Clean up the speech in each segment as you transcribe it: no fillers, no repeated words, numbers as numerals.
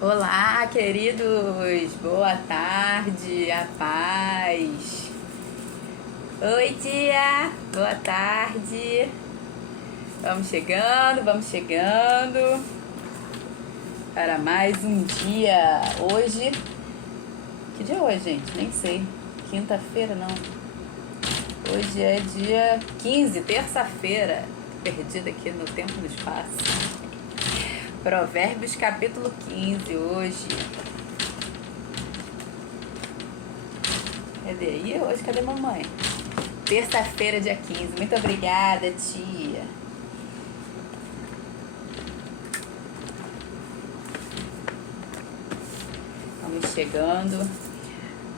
Olá, queridos! Boa tarde, a paz! Oi, dia! Boa tarde! Vamos chegando para mais um dia. Hoje, que dia é hoje, gente? Nem sei. Quinta-feira, não. Hoje é dia 15, terça-feira. Perdida aqui no tempo e no espaço. Provérbios capítulo 15 hoje. Cadê aí? Hoje, cadê mamãe? Terça-feira, dia 15. Muito obrigada, tia. Vamos chegando.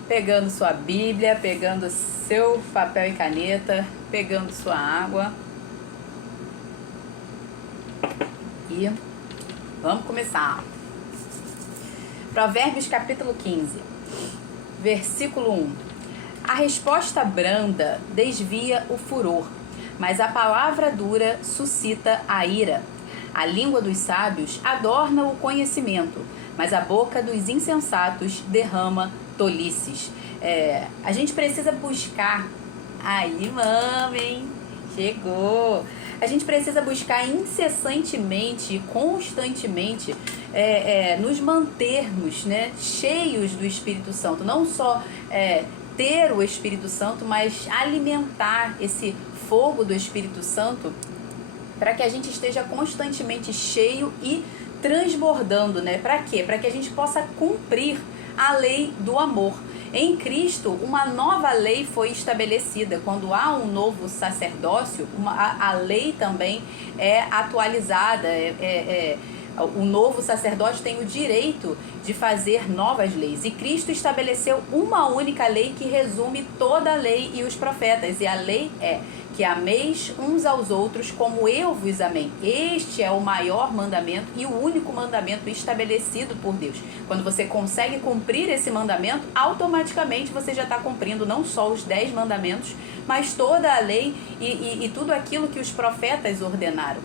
Pegando sua Bíblia, pegando seu papel e caneta, pegando sua água. E vamos começar. Provérbios capítulo 15, versículo 1. A resposta branda desvia o furor, mas a palavra dura suscita a ira. A língua dos sábios adorna o conhecimento, mas a boca dos insensatos derrama tolices. A gente precisa buscar. Aí, mamãe, chegou! A gente precisa buscar incessantemente e constantemente nos mantermos, né, cheios do Espírito Santo. Não só ter o Espírito Santo, mas alimentar esse fogo do Espírito Santo para que a gente esteja constantemente cheio e transbordando, né? Para quê? Para que a gente possa cumprir a lei do amor. Em Cristo, uma nova lei foi estabelecida. Quando há um novo sacerdócio, a lei também é atualizada. O novo sacerdote tem o direito de fazer novas leis. E Cristo estabeleceu uma única lei que resume toda a lei e os profetas. E a lei é que ameis uns aos outros como eu vos amei. Este é o maior mandamento e o único mandamento estabelecido por Deus. Quando você consegue cumprir esse mandamento, automaticamente você já está cumprindo não só os 10 mandamentos, mas toda a lei e tudo aquilo que os profetas ordenaram.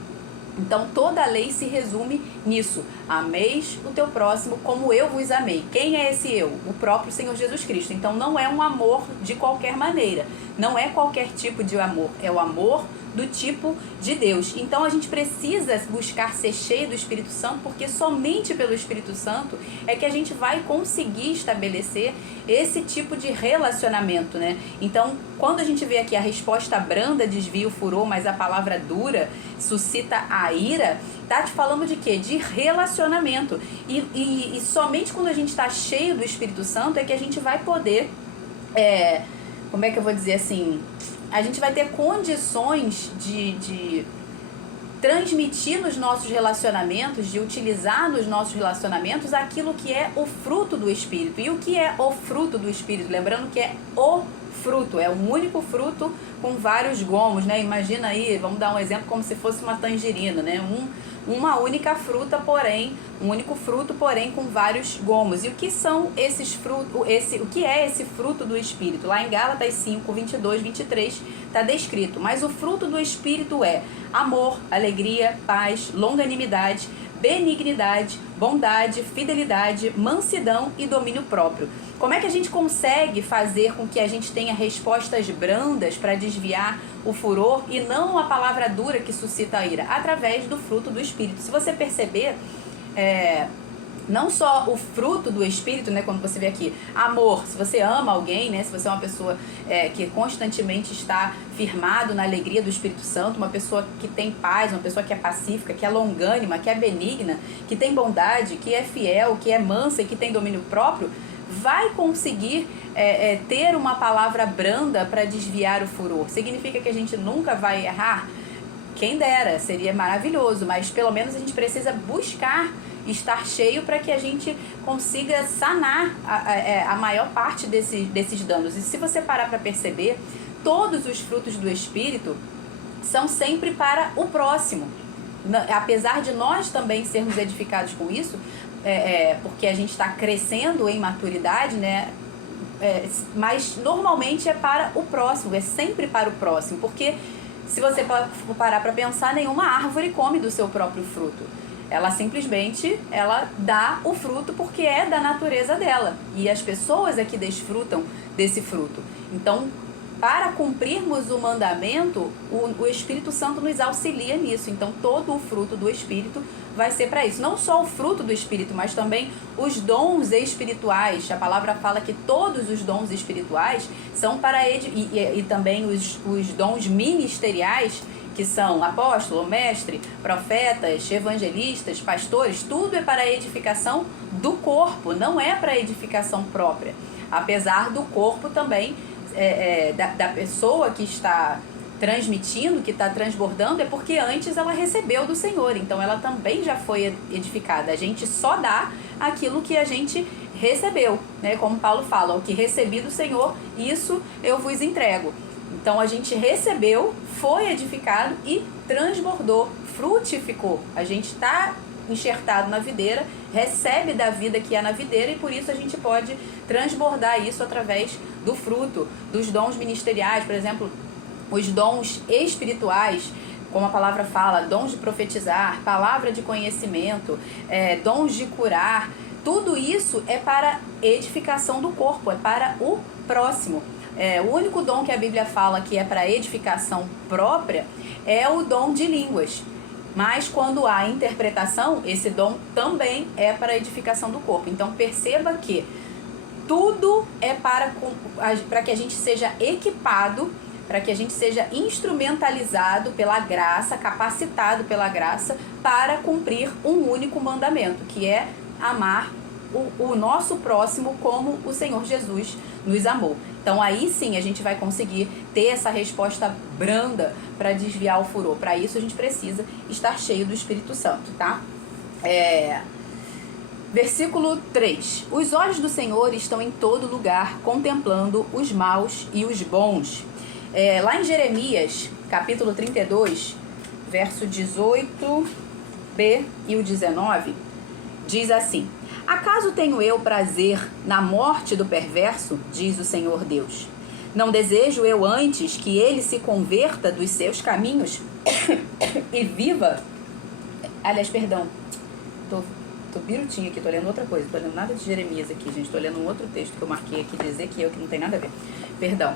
Então toda a lei se resume nisso: ameis o teu próximo como eu vos amei. Quem é esse eu? O próprio Senhor Jesus Cristo. Então não é um amor de qualquer maneira, não é qualquer tipo de amor, é o amor do tipo de Deus. Então a gente precisa buscar ser cheio do Espírito Santo, porque somente pelo Espírito Santo é que a gente vai conseguir estabelecer esse tipo de relacionamento, né? Então, quando a gente vê aqui a resposta branda desvia o furor, mas a palavra dura suscita a ira, tá te falando de quê? De relacionamento. E somente quando a gente está cheio do Espírito Santo é que a gente vai poder, como é que eu vou dizer assim, a gente vai ter condições de transmitir nos nossos relacionamentos, de utilizar nos nossos relacionamentos aquilo que é o fruto do Espírito. E o que é o fruto do Espírito? Lembrando que é o fruto, é um único fruto com vários gomos, né? Imagina aí, vamos dar um exemplo como se fosse uma tangerina, né? Uma única fruta, porém, um único fruto, porém com vários gomos. E o que são esses frutos, o que é esse fruto do Espírito? Lá em Gálatas 5, 22, 23, está descrito: mas o fruto do Espírito é amor, alegria, paz, longanimidade, benignidade, bondade, fidelidade, mansidão e domínio próprio. Como é que a gente consegue fazer com que a gente tenha respostas brandas para desviar o furor e não a palavra dura que suscita a ira? Através do fruto do Espírito. Se você perceber, não só o fruto do Espírito, né, quando você vê aqui, amor, se você ama alguém, né, se você é uma pessoa que constantemente está firmado na alegria do Espírito Santo, uma pessoa que tem paz, uma pessoa que é pacífica, que é longânima, que é benigna, que tem bondade, que é fiel, que é mansa e que tem domínio próprio, vai conseguir ter uma palavra branda para desviar o furor. Significa que a gente nunca vai errar? Quem dera, seria maravilhoso, mas pelo menos a gente precisa buscar estar cheio para que a gente consiga sanar a maior parte desses danos. E se você parar para perceber, todos os frutos do Espírito são sempre para o próximo. Apesar de nós também sermos edificados com isso, porque a gente está crescendo em maturidade, né? Mas normalmente é para o próximo, é sempre para o próximo, porque se você for parar para pensar, nenhuma árvore come do seu próprio fruto. Ela simplesmente, ela dá o fruto porque é da natureza dela. E as pessoas é que desfrutam desse fruto. Então, para cumprirmos o mandamento, o Espírito Santo nos auxilia nisso. Então, todo o fruto do Espírito vai ser para isso. Não só o fruto do Espírito, mas também os dons espirituais. A palavra fala que todos os dons espirituais são para e também os dons ministeriais, que são apóstolo, mestre, profetas, evangelistas, pastores, tudo é para a edificação do corpo, não é para a edificação própria. Apesar do corpo também, da pessoa que está transmitindo, que está transbordando, é porque antes ela recebeu do Senhor, então ela também já foi edificada. A gente só dá aquilo que a gente recebeu, né? Como Paulo fala, o que recebi do Senhor, isso eu vos entrego. Então a gente recebeu, foi edificado e transbordou, frutificou. A gente está enxertado na videira, recebe da vida que é na videira e por isso a gente pode transbordar isso através do fruto, dos dons ministeriais, por exemplo, os dons espirituais, como a palavra fala, dons de profetizar, palavra de conhecimento, dons de curar, tudo isso é para edificação do corpo, é para o próximo. O único dom que a Bíblia fala que é para edificação própria é o dom de línguas. Mas quando há interpretação, esse dom também é para a edificação do corpo. Então perceba que tudo é para que a gente seja equipado, para que a gente seja instrumentalizado pela graça, capacitado pela graça para cumprir um único mandamento, que é amar o nosso próximo como o Senhor Jesus nos amou. Então aí sim a gente vai conseguir ter essa resposta branda para desviar o furor. Para isso a gente precisa estar cheio do Espírito Santo, tá? Versículo 3. Os olhos do Senhor estão em todo lugar, contemplando os maus e os bons. Lá em Jeremias, capítulo 32, verso 18b e o 19, diz assim: acaso tenho eu prazer na morte do perverso, diz o Senhor Deus. Não desejo eu antes que ele se converta dos seus caminhos e viva... Aliás, perdão, tô birutinha aqui, tô lendo outra coisa, tô lendo nada de Jeremias aqui, gente, tô lendo um outro texto que eu marquei aqui de Ezequiel, que não tem nada a ver. Perdão.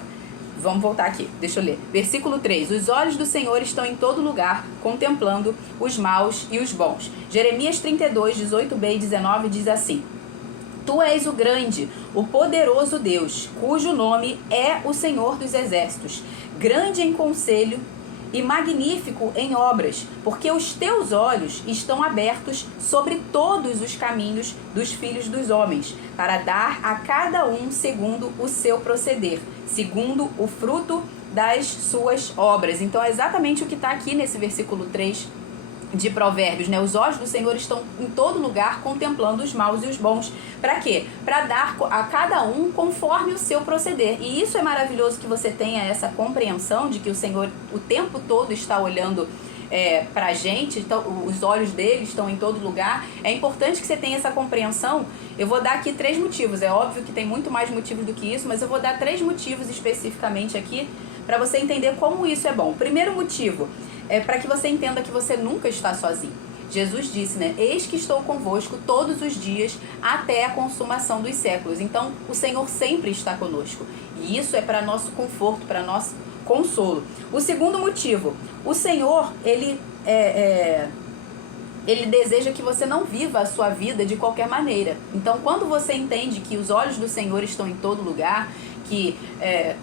Vamos voltar aqui, deixa eu ler. Versículo 3. Os olhos do Senhor estão em todo lugar, contemplando os maus e os bons. Jeremias 32, 18b e 19 diz assim: Tu és o grande, o poderoso Deus, cujo nome é o Senhor dos Exércitos, grande em conselho e magnífico em obras, porque os teus olhos estão abertos sobre todos os caminhos dos filhos dos homens, para dar a cada um segundo o seu proceder, segundo o fruto das suas obras. Então é exatamente o que está aqui nesse versículo 3 de Provérbios, né? Os olhos do Senhor estão em todo lugar, contemplando os maus e os bons. Para quê? Para dar a cada um conforme o seu proceder. E isso é maravilhoso, que você tenha essa compreensão de que o Senhor o tempo todo está olhando pra gente, então os olhos dele estão em todo lugar. É importante que você tenha essa compreensão. Eu vou dar aqui 3 motivos. É óbvio que tem muito mais motivos do que isso, mas eu vou dar 3 motivos especificamente aqui para você entender como isso é bom. O primeiro motivo é para que você entenda que você nunca está sozinho. Jesus disse, né? Eis que estou convosco todos os dias até a consumação dos séculos. Então, o Senhor sempre está conosco. E isso é para nosso conforto, para nosso consolo. O segundo motivo, o Senhor, ele deseja que você não viva a sua vida de qualquer maneira. Então, quando você entende que os olhos do Senhor estão em todo lugar, que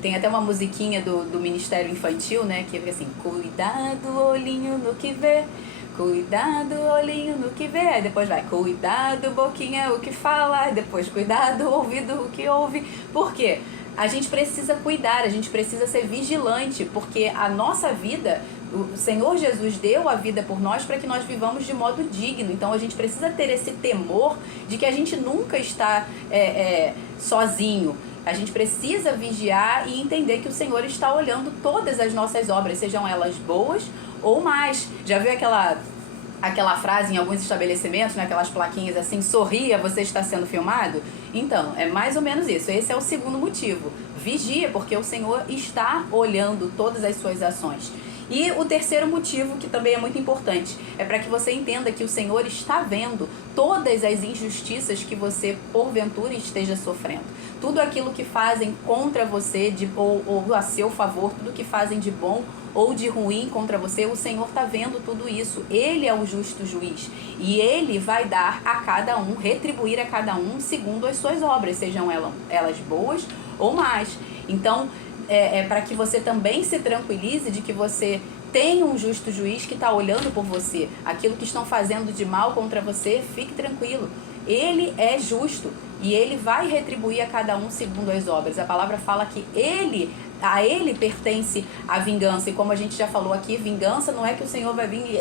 tem até uma musiquinha do Ministério Infantil, né, que fica assim: cuidado, olhinho no que vê, cuidado, olhinho no que vê, aí depois vai: cuidado, boquinha, o que fala, aí depois: cuidado, ouvido, o que ouve. Por quê? A gente precisa cuidar, a gente precisa ser vigilante, porque a nossa vida, o Senhor Jesus deu a vida por nós para que nós vivamos de modo digno. Então a gente precisa ter esse temor de que a gente nunca está sozinho. A gente precisa vigiar e entender que o Senhor está olhando todas as nossas obras, sejam elas boas ou más. Já viu aquela frase em alguns estabelecimentos, né, aquelas plaquinhas assim: sorria, você está sendo filmado? Então, é mais ou menos isso. Esse é o segundo motivo. Vigia, porque o Senhor está olhando todas as suas ações. E o terceiro motivo, que também é muito importante, é para que você entenda que o Senhor está vendo todas as injustiças que você, porventura, esteja sofrendo. Tudo aquilo que fazem contra você ou a seu favor, tudo que fazem de bom ou de ruim contra você, o Senhor está vendo tudo isso. Ele é o justo juiz e Ele vai dar a cada um, retribuir a cada um segundo as suas obras, sejam elas boas ou más. Então, é para que você também se tranquilize de que você tem um justo juiz que está olhando por você. Aquilo que estão fazendo de mal contra você, fique tranquilo. Ele é justo e Ele vai retribuir a cada um segundo as obras. A palavra fala que a Ele pertence a vingança. E como a gente já falou aqui, vingança não é que o Senhor vai vir e,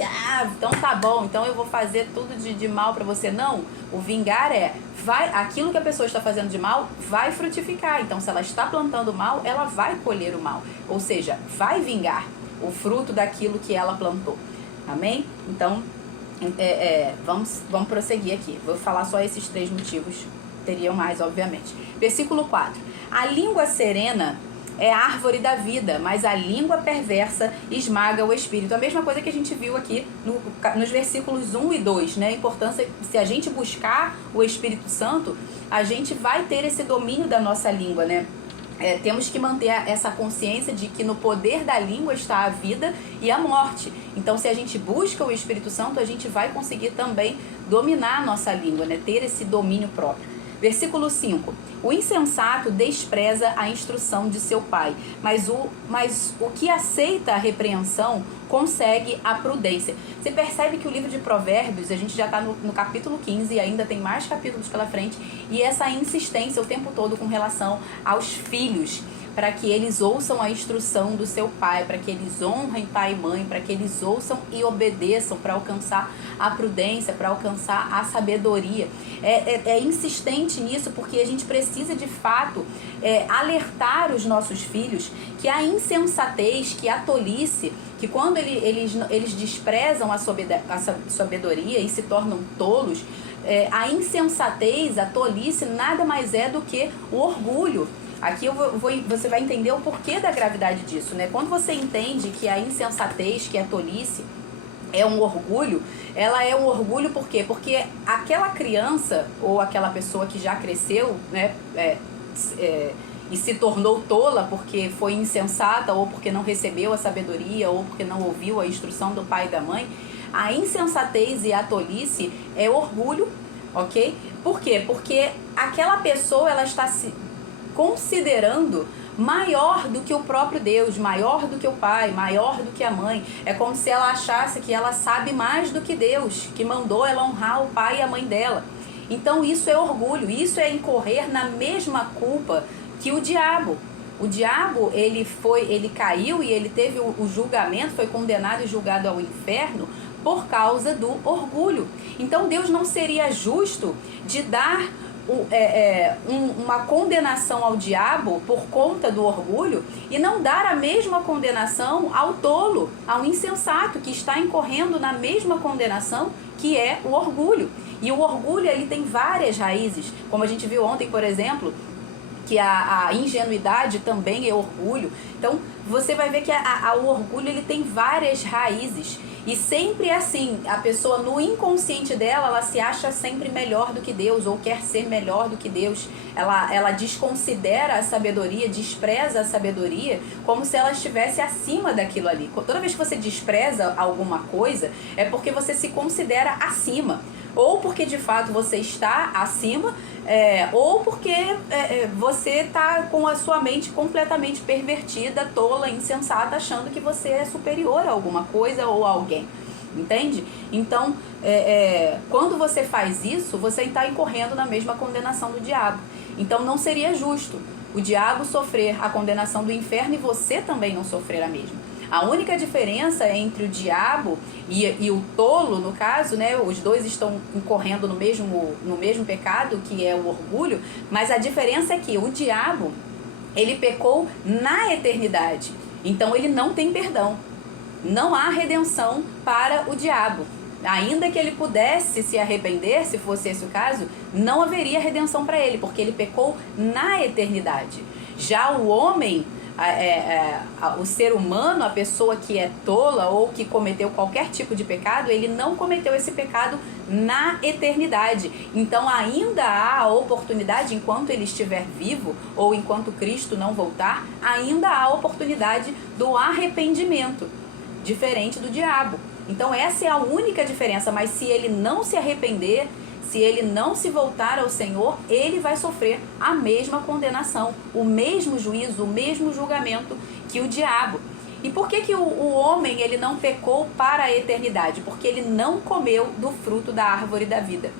então tá bom, então eu vou fazer tudo de mal para você. Não, o vingar aquilo que a pessoa está fazendo de mal vai frutificar. Então, se ela está plantando mal, ela vai colher o mal. Ou seja, vai vingar o fruto daquilo que ela plantou. Amém? Então, vamos prosseguir aqui. Vou falar só esses 3 motivos. Teriam mais, obviamente. Versículo 4. A língua serena é a árvore da vida, mas a língua perversa esmaga o espírito. A mesma coisa que a gente viu aqui nos versículos 1 e 2, né? A importância, se a gente buscar o Espírito Santo, a gente vai ter esse domínio da nossa língua, né? Temos que manter essa consciência de que no poder da língua está a vida e a morte. Então, se a gente busca o Espírito Santo, a gente vai conseguir também dominar a nossa língua, né? Ter esse domínio próprio. Versículo 5. O insensato despreza a instrução de seu pai, mas o que aceita a repreensão consegue a prudência. Você percebe que o livro de Provérbios, a gente já está no capítulo 15 e ainda tem mais capítulos pela frente, e essa insistência o tempo todo com relação aos filhos, para que eles ouçam a instrução do seu pai, para que eles honrem pai e mãe, para que eles ouçam e obedeçam, para alcançar a prudência, para alcançar a sabedoria. É insistente nisso, porque a gente precisa de fato alertar os nossos filhos que a insensatez, que a tolice, que quando eles desprezam a sabedoria e se tornam tolos, a insensatez, a tolice nada mais é do que o orgulho. Aqui você vai entender o porquê da gravidade disso, né? Quando você entende que a insensatez, que a tolice, é um orgulho, ela é um orgulho por quê? Porque aquela criança ou aquela pessoa que já cresceu, né, e se tornou tola porque foi insensata ou porque não recebeu a sabedoria ou porque não ouviu a instrução do pai e da mãe, a insensatez e a tolice é orgulho, ok? Por quê? Porque aquela pessoa, ela está se considerando maior do que o próprio Deus, maior do que o pai, maior do que a mãe. É como se ela achasse que ela sabe mais do que Deus, que mandou ela honrar o pai e a mãe dela. Então isso é orgulho, isso é incorrer na mesma culpa que o diabo. O diabo, ele caiu e ele teve o julgamento, foi condenado e julgado ao inferno por causa do orgulho. Então Deus não seria justo de dar uma condenação ao diabo por conta do orgulho e não dar a mesma condenação ao tolo, ao insensato, que está incorrendo na mesma condenação, que é o orgulho. E o orgulho, ele tem várias raízes, como a gente viu ontem, por exemplo, que a ingenuidade também é orgulho. Então você vai ver que o orgulho, ele tem várias raízes. E sempre é assim, a pessoa no inconsciente dela, ela se acha sempre melhor do que Deus, ou quer ser melhor do que Deus. Ela desconsidera a sabedoria, despreza a sabedoria, como se ela estivesse acima daquilo ali. Toda vez que você despreza alguma coisa, é porque você se considera acima. Ou porque de fato você está acima, ou porque você está com a sua mente completamente pervertida, tola, insensata, achando que você é superior a alguma coisa ou a alguém. Entende? Então, quando você faz isso, você está incorrendo na mesma condenação do diabo. Então, não seria justo o diabo sofrer a condenação do inferno e você também não sofrer a mesma. A única diferença entre o diabo e o tolo, no caso, né, os dois estão incorrendo no mesmo pecado, que é o orgulho, mas a diferença é que o diabo, ele pecou na eternidade, então ele não tem perdão. Não há redenção para o diabo. Ainda que ele pudesse se arrepender, se fosse esse o caso, não haveria redenção para ele, porque ele pecou na eternidade. Já o homem, o ser humano, a pessoa que é tola ou que cometeu qualquer tipo de pecado, ele não cometeu esse pecado na eternidade. Então ainda há a oportunidade, enquanto ele estiver vivo ou enquanto Cristo não voltar, ainda há a oportunidade do arrependimento, diferente do diabo. Então essa é a única diferença, mas se ele não se arrepender, se ele não se voltar ao Senhor, ele vai sofrer a mesma condenação, o mesmo juízo, o mesmo julgamento que o diabo. E por que o homem ele não pecou para a eternidade? Porque ele não comeu do fruto da árvore da vida.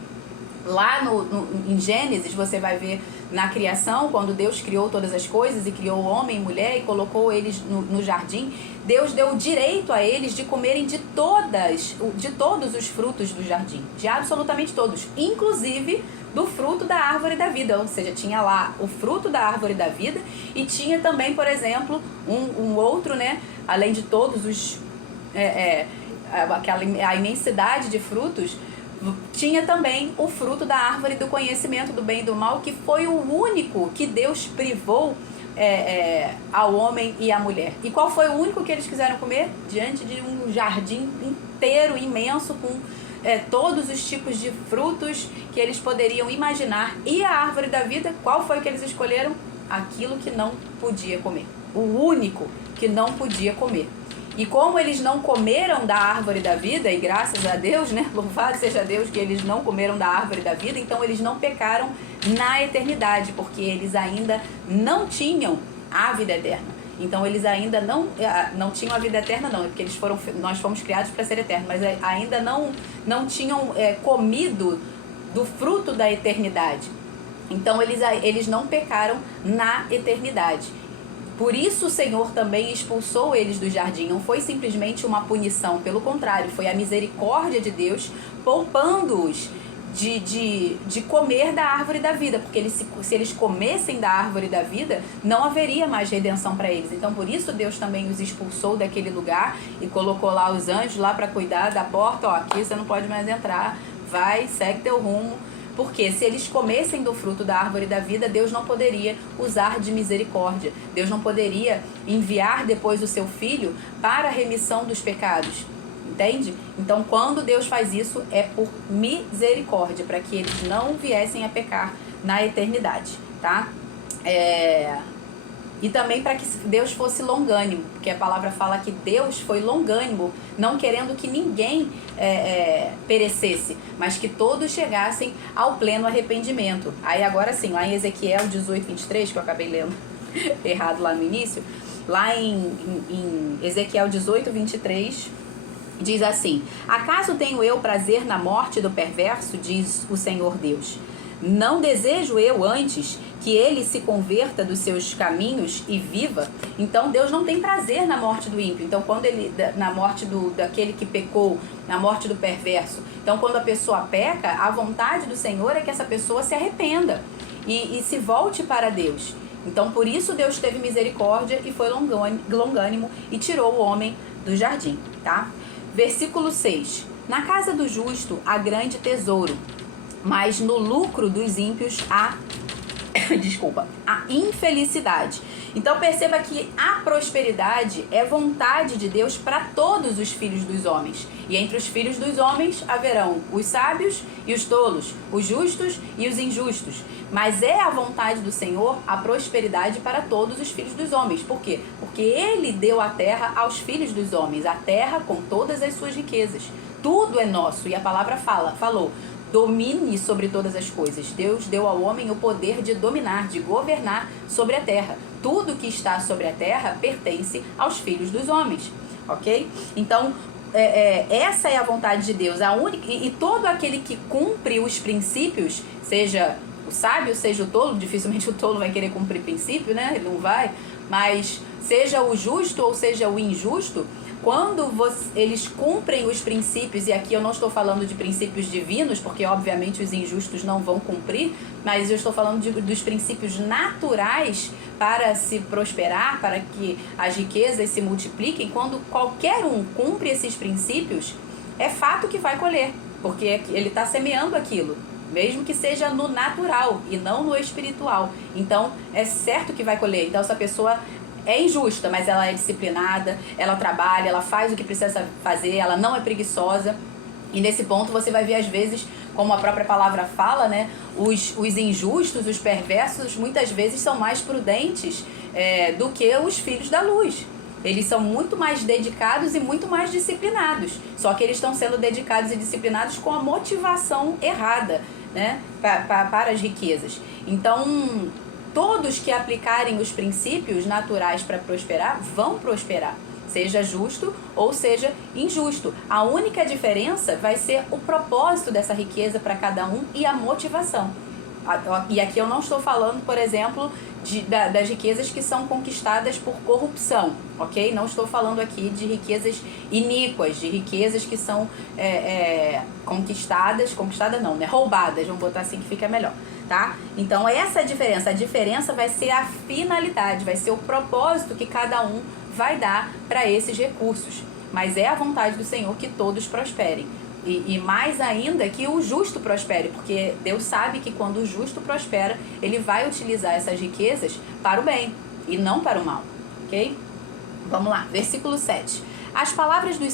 Lá em Gênesis você vai ver na criação, quando Deus criou todas as coisas e criou homem e mulher e colocou eles no jardim, Deus deu o direito a eles de comerem de todos os frutos do jardim, de absolutamente todos, inclusive do fruto da árvore da vida. Ou seja, tinha lá o fruto da árvore da vida e tinha também, por exemplo, um outro, né, além de todos os a imensidade de frutos, tinha também o fruto da árvore do conhecimento do bem e do mal, que foi o único que Deus privou ao homem e à mulher. E qual foi o único que eles quiseram comer? Diante de um jardim inteiro, imenso, com todos os tipos de frutos que eles poderiam imaginar. E a árvore da vida, qual foi que eles escolheram? Aquilo que não podia comer. O único que não podia comer. E como eles não comeram da árvore da vida, e graças a Deus, né, louvado seja Deus que eles não comeram da árvore da vida, então eles não pecaram na eternidade, porque eles ainda não tinham a vida eterna. Então eles ainda não tinham a vida eterna, não, porque nós fomos criados para ser eternos, mas ainda não tinham comido do fruto da eternidade. Então eles não pecaram na eternidade. Por isso o Senhor também expulsou eles do jardim. Não foi simplesmente uma punição, pelo contrário, foi a misericórdia de Deus poupando-os de comer da árvore da vida, porque se eles comessem da árvore da vida, não haveria mais redenção para eles. Então por isso Deus também os expulsou daquele lugar e colocou lá os anjos lá para cuidar da porta. Ó, aqui você não pode mais entrar, vai, segue teu rumo. Porque se eles comessem do fruto da árvore da vida, Deus não poderia usar de misericórdia. Deus não poderia enviar depois o seu filho para a remissão dos pecados. Entende? Então, quando Deus faz isso, é por misericórdia, para que eles não viessem a pecar na eternidade, tá? E também para que Deus fosse longânimo, porque a palavra fala que Deus foi longânimo, não querendo que ninguém perecesse, mas que todos chegassem ao pleno arrependimento. Aí agora sim, lá em Ezequiel 18, 23, que eu acabei lendo errado lá no início, lá em Ezequiel 18, 23, diz assim: acaso tenho eu prazer na morte do perverso, diz o Senhor Deus. Não desejo eu antes que ele se converta dos seus caminhos e viva? Então Deus não tem prazer na morte do ímpio. Então na morte daquele que pecou, na morte do perverso. Então quando a pessoa peca, a vontade do Senhor é que essa pessoa se arrependa e se volte para Deus. Então por isso Deus teve misericórdia e foi longânimo e tirou o homem do jardim, tá? Versículo 6. Na casa do justo há grande tesouro, mas no lucro dos ímpios há a infelicidade. Então perceba que a prosperidade é vontade de Deus para todos os filhos dos homens. E entre os filhos dos homens haverão os sábios e os tolos, os justos e os injustos. Mas é a vontade do Senhor a prosperidade para todos os filhos dos homens. Por quê? Porque Ele deu a terra aos filhos dos homens, a terra com todas as suas riquezas. Tudo é nosso. E a palavra falou: domine sobre todas as coisas. Deus deu ao homem o poder de dominar, de governar sobre a terra. Tudo que está sobre a terra pertence aos filhos dos homens, ok? Então, essa é a vontade de Deus. E todo aquele que cumpre os princípios, seja o sábio, seja o tolo, dificilmente o tolo vai querer cumprir princípio, né? Ele não vai. Mas seja o justo ou seja o injusto, quando eles cumprem os princípios, e aqui eu não estou falando de princípios divinos, porque obviamente os injustos não vão cumprir, mas eu estou falando dos princípios naturais para se prosperar, para que as riquezas se multipliquem. Quando qualquer um cumpre esses princípios, é fato que vai colher, porque ele está semeando aquilo, mesmo que seja no natural e não no espiritual. Então é certo que vai colher. Então essa pessoa é injusta, mas ela é disciplinada, ela trabalha, ela faz o que precisa fazer, ela não é preguiçosa. E nesse ponto você vai ver, às vezes, como a própria palavra fala, né? Os injustos, os perversos, muitas vezes são mais prudentes do que os filhos da luz. Eles são muito mais dedicados e muito mais disciplinados. Só que eles estão sendo dedicados e disciplinados com a motivação errada, né? Para as riquezas. Então, todos que aplicarem os princípios naturais para prosperar, vão prosperar. Seja justo ou seja injusto. A única diferença vai ser o propósito dessa riqueza para cada um e a motivação. E aqui eu não estou falando, por exemplo, das riquezas que são conquistadas por corrupção, ok? Não estou falando aqui de riquezas iníquas, de riquezas que são conquistadas não, né? Roubadas, vamos botar assim que fica melhor, tá? Então essa é a diferença vai ser a finalidade, vai ser o propósito que cada um vai dar para esses recursos. Mas é a vontade do Senhor que todos prosperem. E mais ainda que o justo prospere, porque Deus sabe que quando o justo prospera, ele vai utilizar essas riquezas para o bem e não para o mal, ok? Vamos lá, versículo 7. As palavras dos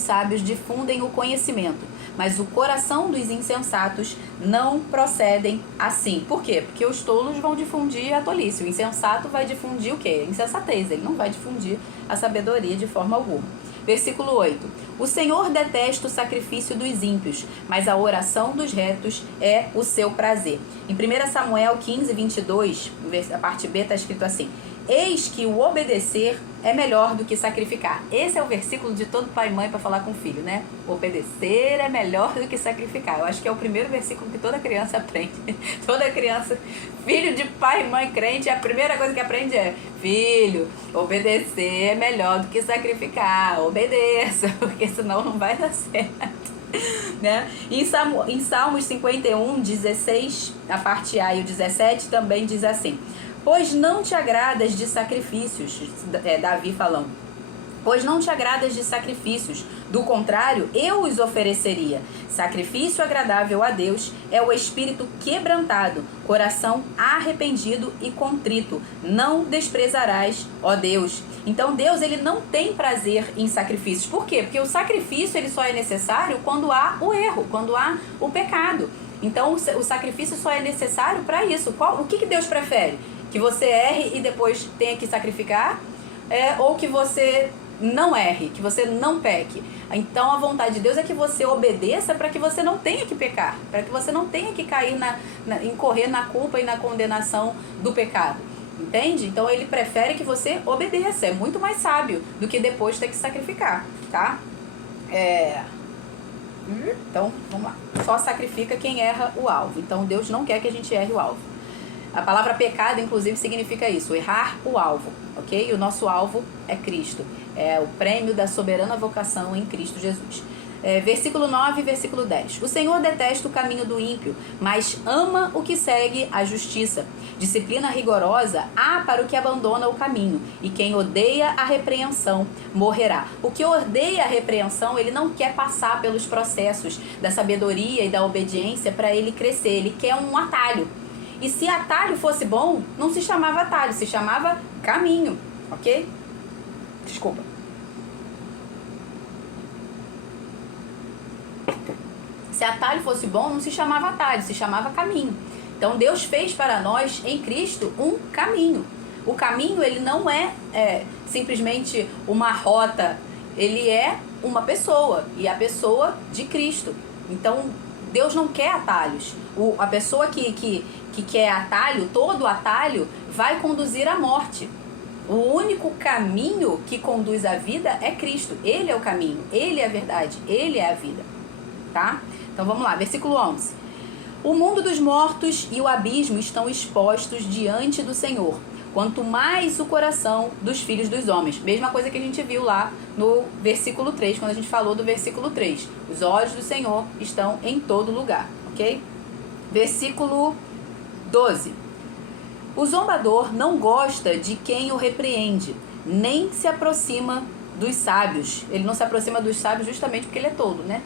sábios difundem o conhecimento, mas o coração dos insensatos não procedem assim. Por quê? Porque os tolos vão difundir a tolice, o insensato vai difundir o quê? Insensatez, ele não vai difundir a sabedoria de forma alguma. Versículo 8. O Senhor detesta o sacrifício dos ímpios, mas a oração dos retos é o seu prazer. Em 1 Samuel 15, 22, a parte B está escrito assim: eis que o obedecer é melhor do que sacrificar. Esse é o versículo de todo pai e mãe para falar com o filho, né? Obedecer é melhor do que sacrificar. Eu acho que é o primeiro versículo que toda criança aprende. Toda criança, filho de pai e mãe crente, a primeira coisa que aprende é: filho, obedecer é melhor do que sacrificar. Obedeça, porque senão não vai dar certo. Né? Em Salmos 51, 16, a parte A e o 17 também diz assim: pois não te agradas de sacrifícios, Davi falando, pois não te agradas de sacrifícios, do contrário, eu os ofereceria. Sacrifício agradável a Deus é o espírito quebrantado, coração arrependido e contrito. Não desprezarás, ó Deus. Então Deus, ele não tem prazer em sacrifícios. Por quê? Porque o sacrifício ele só é necessário quando há o erro, quando há o pecado. Então o sacrifício só é necessário para isso. O que Deus prefere? Que você erre e depois tenha que sacrificar? Ou que você não erre, que você não peque? Então a vontade de Deus é que você obedeça para que você não tenha que pecar, para que você não tenha que cair incorrer na culpa e na condenação do pecado. Entende? Então ele prefere que você obedeça. É muito mais sábio do que depois ter que sacrificar, tá? Então, vamos lá. Só sacrifica quem erra o alvo. Então Deus não quer que a gente erre o alvo. A palavra pecado, inclusive, significa isso, errar o alvo, ok? E o nosso alvo é Cristo, é o prêmio da soberana vocação em Cristo Jesus. Versículo 9 e versículo 10. O Senhor detesta o caminho do ímpio, mas ama o que segue a justiça. Disciplina rigorosa há para o que abandona o caminho, e quem odeia a repreensão morrerá. O que odeia a repreensão, ele não quer passar pelos processos da sabedoria e da obediência para ele crescer, ele quer um atalho. E se atalho fosse bom, não se chamava atalho, se chamava caminho, ok? Desculpa. Se atalho fosse bom, não se chamava atalho, se chamava caminho. Então Deus fez para nós em Cristo um caminho. O caminho, ele não é simplesmente uma rota, ele é uma pessoa, e a pessoa de Cristo. Então Deus não quer atalhos. A pessoa que quer atalho, todo atalho vai conduzir à morte. O único caminho que conduz à vida é Cristo. Ele é o caminho, ele é a verdade, ele é a vida, tá? Então vamos lá, versículo 11. O mundo dos mortos e o abismo estão expostos diante do Senhor, quanto mais o coração dos filhos dos homens. Mesma coisa que a gente viu lá no versículo 3, quando a gente falou do versículo 3. Os olhos do Senhor estão em todo lugar, ok? Versículo 12. O zombador não gosta de quem o repreende, nem se aproxima dos sábios. Ele não se aproxima dos sábios justamente porque ele é tolo, né?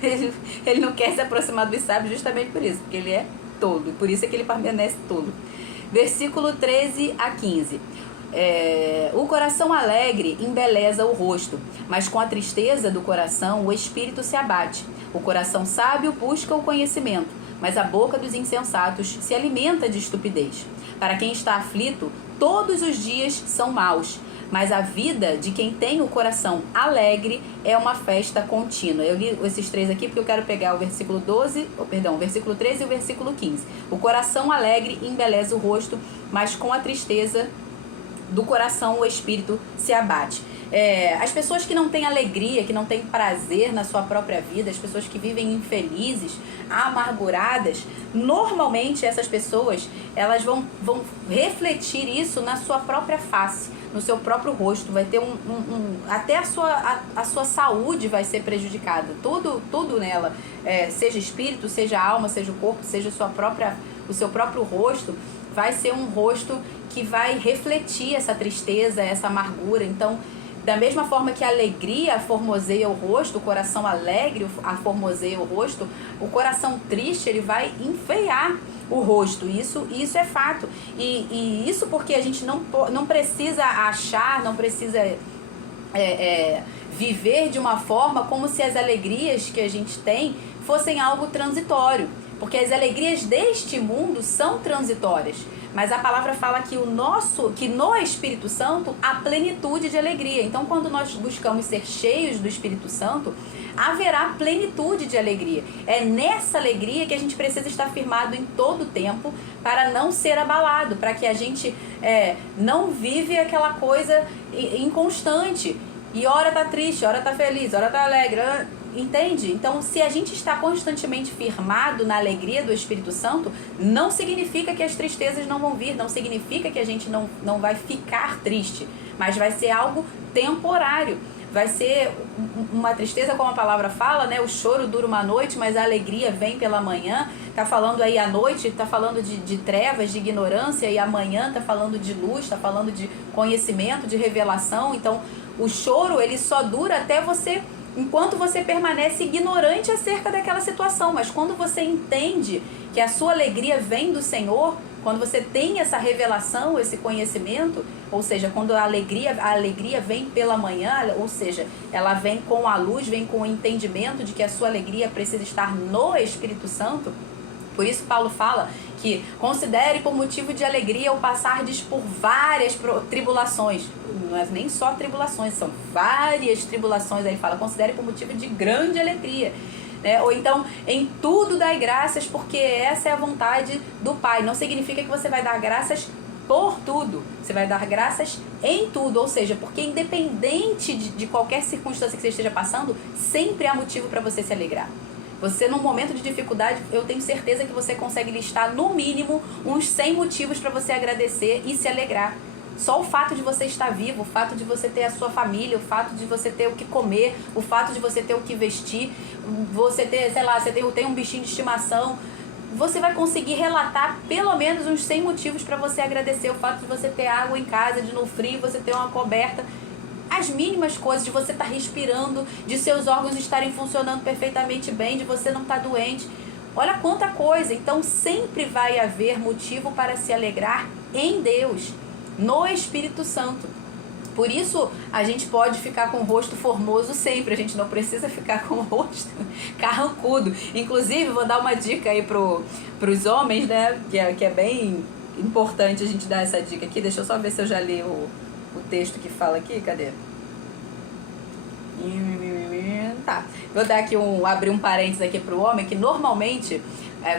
Ele não quer se aproximar dos sábios justamente por isso, porque ele é tolo. E por isso é que ele permanece tolo. Versículo 13 a 15. O coração alegre embeleza o rosto, mas com a tristeza do coração o espírito se abate. O coração sábio busca o conhecimento, mas a boca dos insensatos se alimenta de estupidez. Para quem está aflito, todos os dias são maus, mas a vida de quem tem o coração alegre é uma festa contínua. Eu li esses três aqui porque eu quero pegar o versículo 12, o versículo 13 e o versículo 15. O coração alegre embeleza o rosto, mas com a tristeza do coração o espírito se abate. As pessoas que não têm alegria, que não têm prazer na sua própria vida, as pessoas que vivem infelizes, amarguradas, normalmente essas pessoas elas vão refletir isso na sua própria face, no seu próprio rosto. Vai ter até a sua saúde vai ser prejudicada, tudo nela, seja espírito, seja alma, seja o corpo, seja o seu próprio rosto, vai ser um rosto que vai refletir essa tristeza, essa amargura. Então, da mesma forma que a alegria formoseia o rosto, o coração alegre formoseia o rosto, o coração triste ele vai enfeiar o rosto. Isso é fato. E isso porque a gente não precisa achar, não precisa viver de uma forma como se as alegrias que a gente tem fossem algo transitório. Porque as alegrias deste mundo são transitórias. Mas a palavra fala que no Espírito Santo há plenitude de alegria. Então, quando nós buscamos ser cheios do Espírito Santo, haverá plenitude de alegria. É nessa alegria que a gente precisa estar firmado em todo o tempo para não ser abalado, para que a gente não vive aquela coisa inconstante. E hora tá triste, hora tá feliz, hora tá alegre, entende? Então, se a gente está constantemente firmado na alegria do Espírito Santo, não significa que as tristezas não vão vir, não significa que a gente não vai ficar triste, mas vai ser algo temporário. Vai ser uma tristeza, como a palavra fala, né? O choro dura uma noite, mas a alegria vem pela manhã. Tá falando aí a noite, tá falando de trevas, de ignorância, e amanhã tá falando de luz, tá falando de conhecimento, de revelação. Então, o choro, ele só dura até enquanto você permanece ignorante acerca daquela situação. Mas quando você entende que a sua alegria vem do Senhor, quando você tem essa revelação, esse conhecimento, ou seja, quando a alegria vem pela manhã, ou seja, ela vem com a luz, vem com o entendimento de que a sua alegria precisa estar no Espírito Santo. Por isso Paulo fala que considere por motivo de alegria o passardes por várias tribulações. Não é nem só tribulações, são várias tribulações. Aí fala, considere por motivo de grande alegria. Ou então, em tudo dai graças, porque essa é a vontade do Pai. Não significa que você vai dar graças por tudo. Você vai dar graças em tudo. Ou seja, porque independente de qualquer circunstância que você esteja passando, sempre há motivo para você se alegrar. Você, num momento de dificuldade, eu tenho certeza que você consegue listar, no mínimo, uns 100 motivos para você agradecer e se alegrar. Só o fato de você estar vivo, o fato de você ter a sua família, o fato de você ter o que comer, o fato de você ter o que vestir, você ter, sei lá, você tem um bichinho de estimação, você vai conseguir relatar pelo menos uns 100 motivos para você agradecer. O fato de você ter água em casa, de no frio você ter uma coberta. As mínimas coisas, de você estar respirando, de seus órgãos estarem funcionando perfeitamente bem, de você não estar doente. Olha quanta coisa. Então sempre vai haver motivo para se alegrar em Deus, no Espírito Santo. Por isso a gente pode ficar com o rosto formoso sempre. A gente não precisa ficar com o rosto carrancudo. Inclusive, vou dar uma dica aí pros homens, né? Que é bem importante a gente dar essa dica aqui. Deixa eu só ver se eu já li o texto que fala aqui, cadê? Tá, vou dar aqui abrir um parênteses aqui pro homem, que normalmente,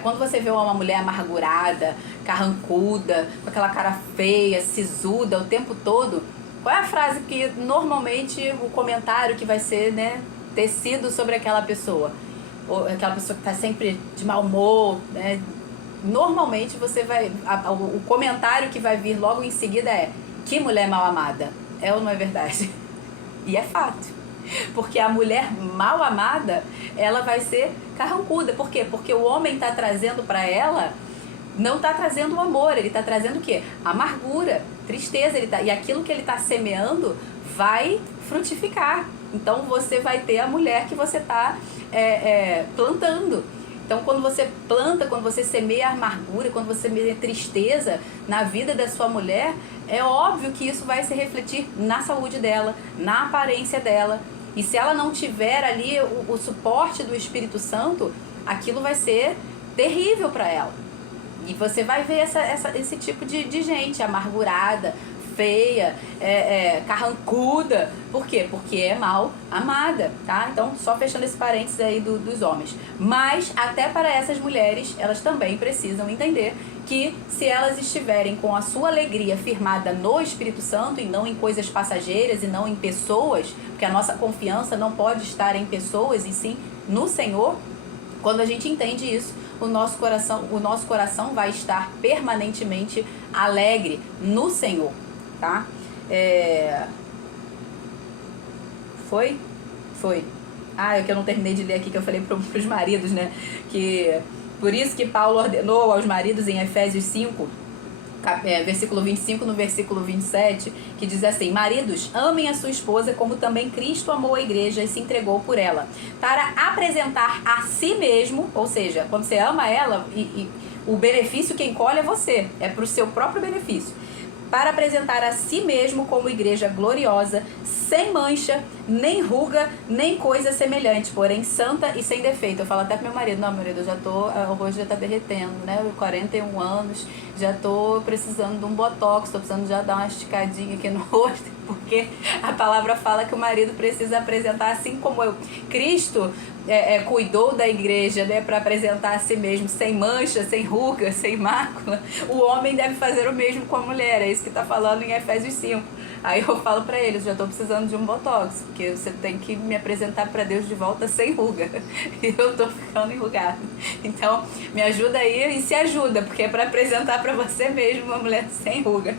quando você vê uma mulher amargurada, carrancuda, com aquela cara feia, sisuda o tempo todo, qual é a frase que normalmente, o comentário que vai ser, né, tecido sobre aquela pessoa? Ou aquela pessoa que tá sempre de mau humor, né? Normalmente você vai, o comentário que vai vir logo em seguida é: que mulher mal amada. É ou não é verdade? E é fato. Porque a mulher mal amada, ela vai ser carrancuda. Por quê? Porque o homem está trazendo para ela, não está trazendo o amor, ele está trazendo o quê? Amargura, tristeza. E aquilo que ele está semeando vai frutificar. Então você vai ter a mulher que você está plantando. Então, quando você planta, quando você semeia amargura, quando você semeia tristeza na vida da sua mulher, é óbvio que isso vai se refletir na saúde dela, na aparência dela. E se ela não tiver ali o suporte do Espírito Santo, aquilo vai ser terrível para ela. E você vai ver esse tipo de gente amargurada, feia, carrancuda. Por quê? Porque é mal amada, tá? Então, só fechando esse parênteses aí dos homens. Mas, até para essas mulheres, elas também precisam entender que se elas estiverem com a sua alegria firmada no Espírito Santo e não em coisas passageiras e não em pessoas, porque a nossa confiança não pode estar em pessoas e sim no Senhor, quando a gente entende isso, o nosso coração vai estar permanentemente alegre no Senhor, tá? Foi? É que eu não terminei de ler aqui, que eu falei pros maridos, né? Que por isso que Paulo ordenou aos maridos em Efésios 5, versículo 25 no versículo 27, que diz assim: maridos, amem a sua esposa como também Cristo amou a igreja e se entregou por ela, para apresentar a si mesmo, ou seja, quando você ama ela, e o benefício quem colhe é você, é para o seu próprio benefício, para apresentar a si mesmo como igreja gloriosa, sem mancha, nem ruga, nem coisa semelhante, porém santa e sem defeito. Eu falo até pro meu marido: não, meu marido, o rosto já tá derretendo, né? 41 anos, já tô precisando de um botox, tô precisando já dar uma esticadinha aqui no rosto, porque a palavra fala que o marido precisa apresentar assim como Cristo cuidou da igreja, né, para apresentar a si mesmo sem mancha, sem ruga, sem mácula. O homem deve fazer o mesmo com a mulher, é isso que está falando em Efésios 5. Aí eu falo para eles: já estou precisando de um botox, porque você tem que me apresentar para Deus de volta sem ruga, e eu estou ficando enrugada. Então me ajuda aí e se ajuda, porque é para apresentar para você mesmo uma mulher sem ruga,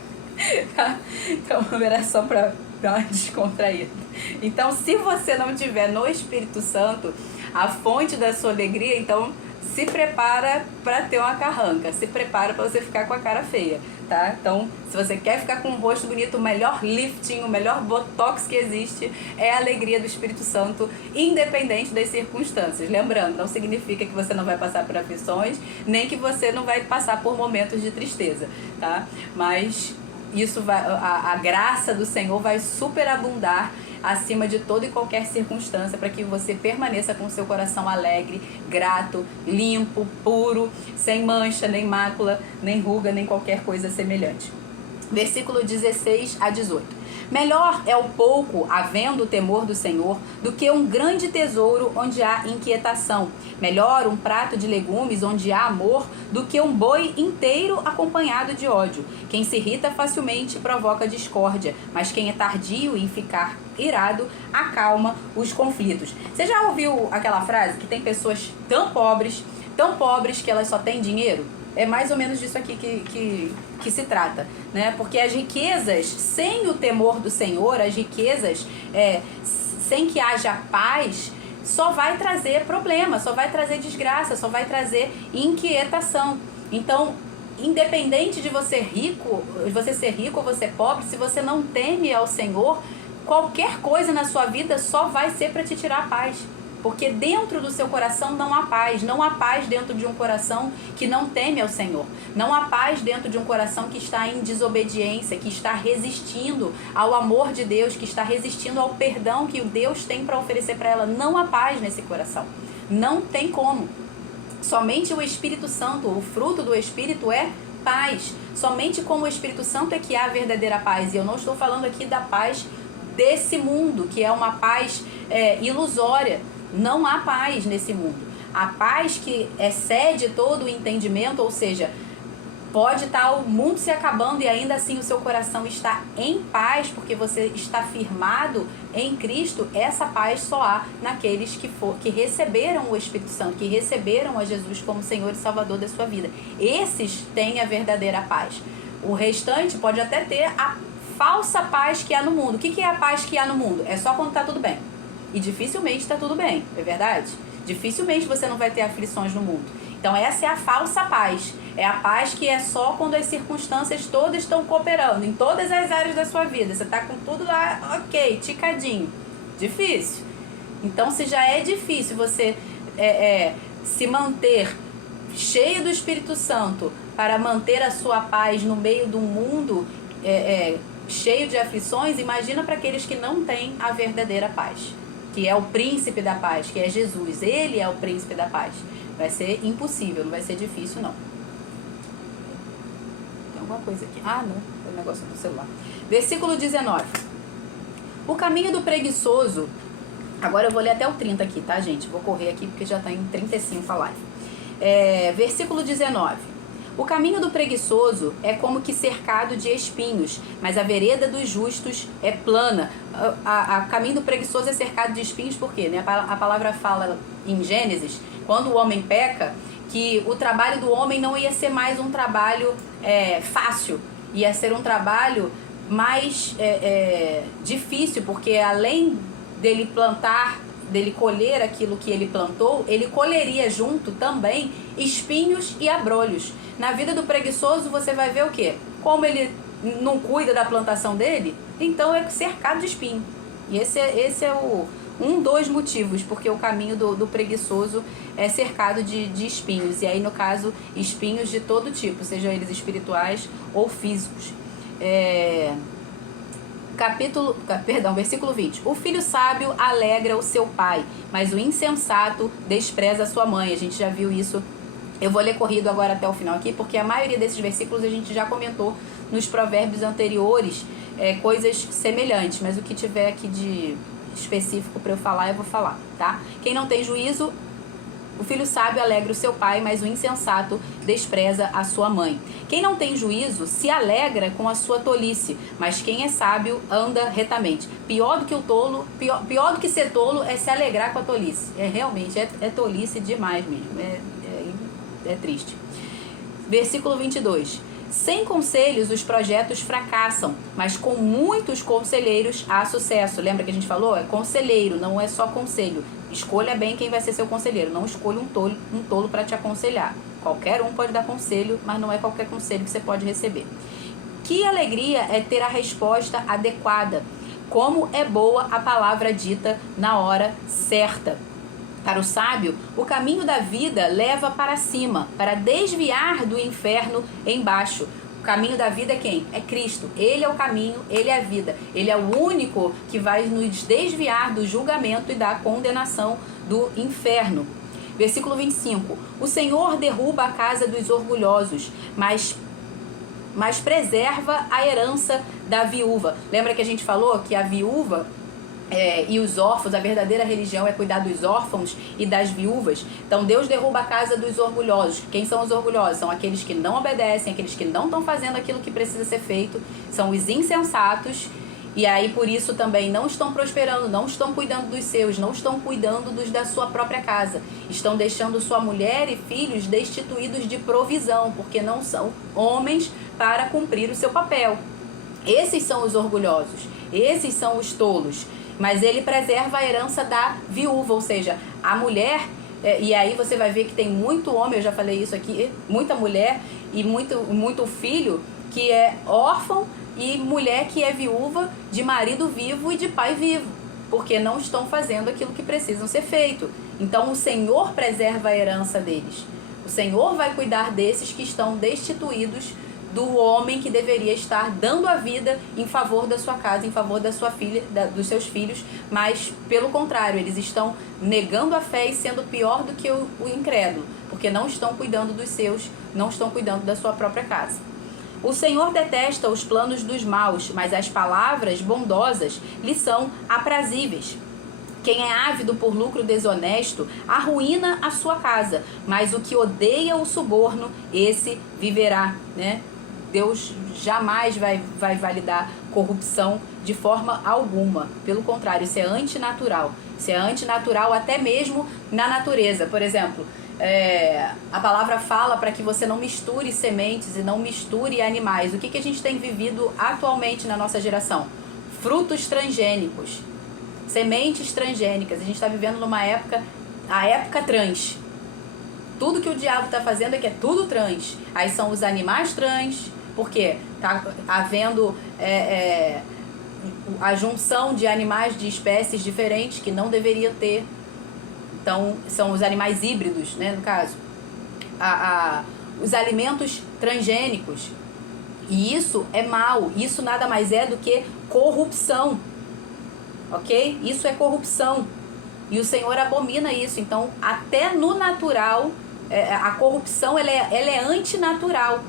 tá? Então era só para dar uma descontraída. Então, se você não tiver no Espírito Santo a fonte da sua alegria, então se prepara para ter uma carranca, se prepara para você ficar com a cara feia, tá? Então, se você quer ficar com um rosto bonito, o melhor lifting, o melhor botox que existe é a alegria do Espírito Santo, independente das circunstâncias. Lembrando, não significa que você não vai passar por aflições, nem que você não vai passar por momentos de tristeza, tá? Mas isso vai, a graça do Senhor vai superabundar acima de toda e qualquer circunstância, para que você permaneça com o seu coração alegre, grato, limpo, puro, sem mancha, nem mácula, nem ruga, nem qualquer coisa semelhante. Versículo 16 a 18. Melhor é o pouco, havendo o temor do Senhor, do que um grande tesouro onde há inquietação. Melhor um prato de legumes onde há amor, do que um boi inteiro acompanhado de ódio. Quem se irrita facilmente provoca discórdia, mas quem é tardio em ficar irado acalma os conflitos. Você já ouviu aquela frase que tem pessoas tão pobres que elas só têm dinheiro? É mais ou menos disso aqui que se trata, né? Porque as riquezas, sem o temor do Senhor, as riquezas sem que haja paz, só vai trazer problema, só vai trazer desgraça, só vai trazer inquietação. Então, independente de você ser rico ou você pobre, se você não teme ao Senhor, qualquer coisa na sua vida só vai ser para te tirar a paz. Porque dentro do seu coração não há paz. Não há paz dentro de um coração que não teme ao Senhor. Não há paz dentro de um coração que está em desobediência, que está resistindo ao amor de Deus, que está resistindo ao perdão que Deus tem para oferecer para ela. Não há paz nesse coração. Não tem como. Somente o Espírito Santo, o fruto do Espírito é paz. Somente com o Espírito Santo é que há a verdadeira paz. E eu não estou falando aqui da paz desse mundo, que é uma paz ilusória. Não há paz nesse mundo. A paz que excede todo o entendimento, ou seja, pode estar o mundo se acabando e ainda assim o seu coração está em paz, porque você está firmado em Cristo. Essa paz só há naqueles que receberam o Espírito Santo, que receberam a Jesus como Senhor e Salvador da sua vida. Esses têm a verdadeira paz. O restante pode até ter a falsa paz que há no mundo. O que é a paz que há no mundo? É só quando está tudo bem. E dificilmente está tudo bem, é verdade? Dificilmente você não vai ter aflições no mundo. Então essa é a falsa paz. É a paz que é só quando as circunstâncias todas estão cooperando, em todas as áreas da sua vida. Você está com tudo lá, ok, ticadinho. Difícil. Então, se já é difícil você se manter cheio do Espírito Santo para manter a sua paz no meio de um mundo cheio de aflições, imagina para aqueles que não têm a verdadeira paz, que é o príncipe da paz, que é Jesus. Ele é o príncipe da paz. Vai ser impossível, não vai ser difícil, não. Tem alguma coisa aqui? Ah, não, foi um negócio do celular. Versículo 19. O caminho do preguiçoso... Agora eu vou ler até o 30 aqui, tá, gente? Vou correr aqui porque já está em 35 a live. Versículo 19. O caminho do preguiçoso é como que cercado de espinhos, mas a vereda dos justos é plana. O caminho do preguiçoso é cercado de espinhos por quê? Né? A palavra fala em Gênesis, quando o homem peca, que o trabalho do homem não ia ser mais um trabalho fácil, ia ser um trabalho mais difícil, porque além dele plantar, dele colher aquilo que ele plantou, ele colheria junto também espinhos e abrolhos. Na vida do preguiçoso você vai ver o quê? Como ele não cuida da plantação dele, então é cercado de espinho. E esse é um dos motivos, porque o caminho do preguiçoso é cercado de espinhos. E aí, no caso, espinhos de todo tipo, sejam eles espirituais ou físicos. Versículo 20. O filho sábio alegra o seu pai, mas o insensato despreza a sua mãe. A gente já viu isso. Eu vou ler corrido agora até o final aqui, porque a maioria desses versículos a gente já comentou nos provérbios anteriores, coisas semelhantes, mas o que tiver aqui de específico para eu falar, eu vou falar, tá? Quem não tem juízo, o filho sábio alegra o seu pai, mas o insensato despreza a sua mãe. Quem não tem juízo se alegra com a sua tolice, mas quem é sábio anda retamente. Pior do que ser tolo é se alegrar com a tolice. Realmente, é tolice demais mesmo. É triste. Versículo 22. Sem conselhos os projetos fracassam, mas com muitos conselheiros há sucesso. Lembra que a gente falou? É conselheiro, não é só conselho. Escolha bem quem vai ser seu conselheiro. Não escolha um tolo para te aconselhar. Qualquer um pode dar conselho, mas não é qualquer conselho que você pode receber. Que alegria é ter a resposta adequada. Como é boa a palavra dita na hora certa. Para o sábio, o caminho da vida leva para cima, para desviar do inferno embaixo. O caminho da vida é quem? É Cristo. Ele é o caminho, Ele é a vida. Ele é o único que vai nos desviar do julgamento e da condenação do inferno. Versículo 25. O Senhor derruba a casa dos orgulhosos, mas preserva a herança da viúva. Lembra que a gente falou que a viúva... e os órfãos, a verdadeira religião é cuidar dos órfãos e das viúvas. Então Deus derruba a casa dos orgulhosos. Quem são os orgulhosos? São aqueles que não obedecem, aqueles que não estão fazendo aquilo que precisa ser feito, são os insensatos, e aí por isso também não estão prosperando, não estão cuidando dos seus, não estão cuidando dos da sua própria casa, estão deixando sua mulher e filhos destituídos de provisão, porque não são homens para cumprir o seu papel. Esses são os orgulhosos, esses são os tolos. Mas ele preserva a herança da viúva, ou seja, a mulher, e aí você vai ver que tem muito homem, eu já falei isso aqui, muita mulher e muito filho que é órfão e mulher que é viúva de marido vivo e de pai vivo, porque não estão fazendo aquilo que precisam ser feito. Então o Senhor preserva a herança deles. O Senhor vai cuidar desses que estão destituídos do homem que deveria estar dando a vida em favor da sua casa, em favor da sua filha, dos seus filhos, mas pelo contrário, eles estão negando a fé e sendo pior do que o incrédulo, porque não estão cuidando dos seus, não estão cuidando da sua própria casa. O Senhor detesta os planos dos maus, mas as palavras bondosas lhe são aprazíveis. Quem é ávido por lucro desonesto arruína a sua casa, mas o que odeia o suborno, esse viverá, né? Deus jamais vai validar corrupção de forma alguma. Pelo contrário, isso é antinatural. Isso é antinatural até mesmo na natureza. Por exemplo, a palavra fala para que você não misture sementes e não misture animais. O que a gente tem vivido atualmente na nossa geração? Frutos transgênicos, sementes transgênicas. A gente está vivendo numa época, a época trans. Tudo que o diabo está fazendo é tudo trans. Aí são os animais trans, porque está havendo a junção de animais de espécies diferentes que não deveria ter. Então, são os animais híbridos, né, no caso. Os alimentos transgênicos. E isso é mal. Isso nada mais é do que corrupção. Ok? Isso é corrupção. E o Senhor abomina isso. Então, até no natural, a corrupção ela é antinatural.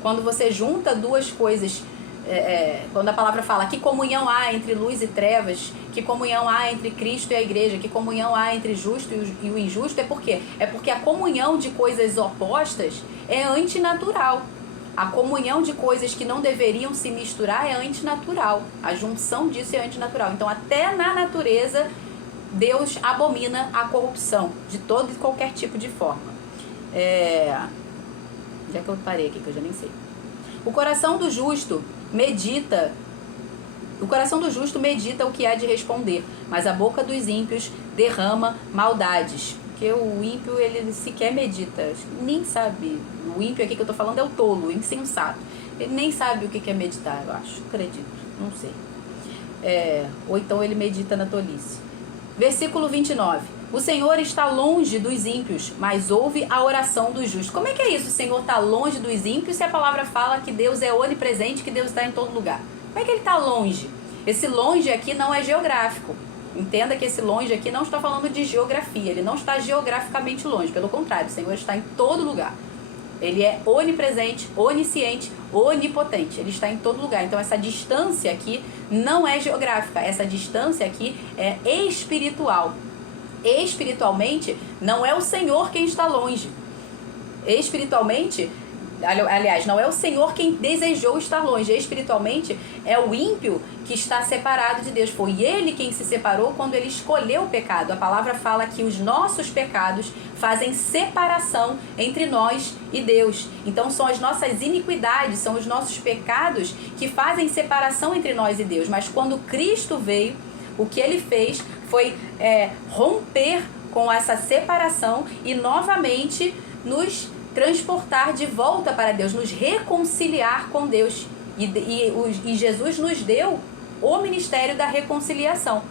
Quando você junta duas coisas, quando a palavra fala que comunhão há entre luz e trevas, que comunhão há entre Cristo e a igreja, que comunhão há entre justo e o injusto, é por quê? É porque a comunhão de coisas opostas é antinatural. A comunhão de coisas que não deveriam se misturar é antinatural. A junção disso é antinatural. Então, até na natureza, Deus abomina a corrupção de todo e qualquer tipo de forma. Já que eu parei aqui, que eu já nem sei. O coração do justo medita o que há de responder, mas a boca dos ímpios derrama maldades. Porque o ímpio, ele sequer medita, nem sabe. O ímpio aqui que eu tô falando é o tolo, o insensato. Ele nem sabe o que é meditar, eu acho, acredito, não sei. Ou então ele medita na tolice. Versículo 29. O Senhor está longe dos ímpios, mas ouve a oração dos justos. Como é que é isso? O Senhor está longe dos ímpios se a palavra fala que Deus é onipresente, que Deus está em todo lugar. Como é que ele está longe? Esse longe aqui não é geográfico. Entenda que esse longe aqui não está falando de geografia. Ele não está geograficamente longe. Pelo contrário, o Senhor está em todo lugar. Ele é onipresente, onisciente, onipotente. Ele está em todo lugar. Então, essa distância aqui não é geográfica. Essa distância aqui é espiritual. Espiritualmente, não é o Senhor quem está longe. Espiritualmente, aliás, não é o Senhor quem desejou estar longe. Espiritualmente, é o ímpio que está separado de Deus. Foi ele quem se separou quando ele escolheu o pecado. A palavra fala que os nossos pecados fazem separação entre nós e Deus. Então, são as nossas iniquidades, são os nossos pecados que fazem separação entre nós e Deus. Mas quando Cristo veio, o que ele fez foi romper com essa separação e novamente nos transportar de volta para Deus, nos reconciliar com Deus. E Jesus nos deu o ministério da reconciliação,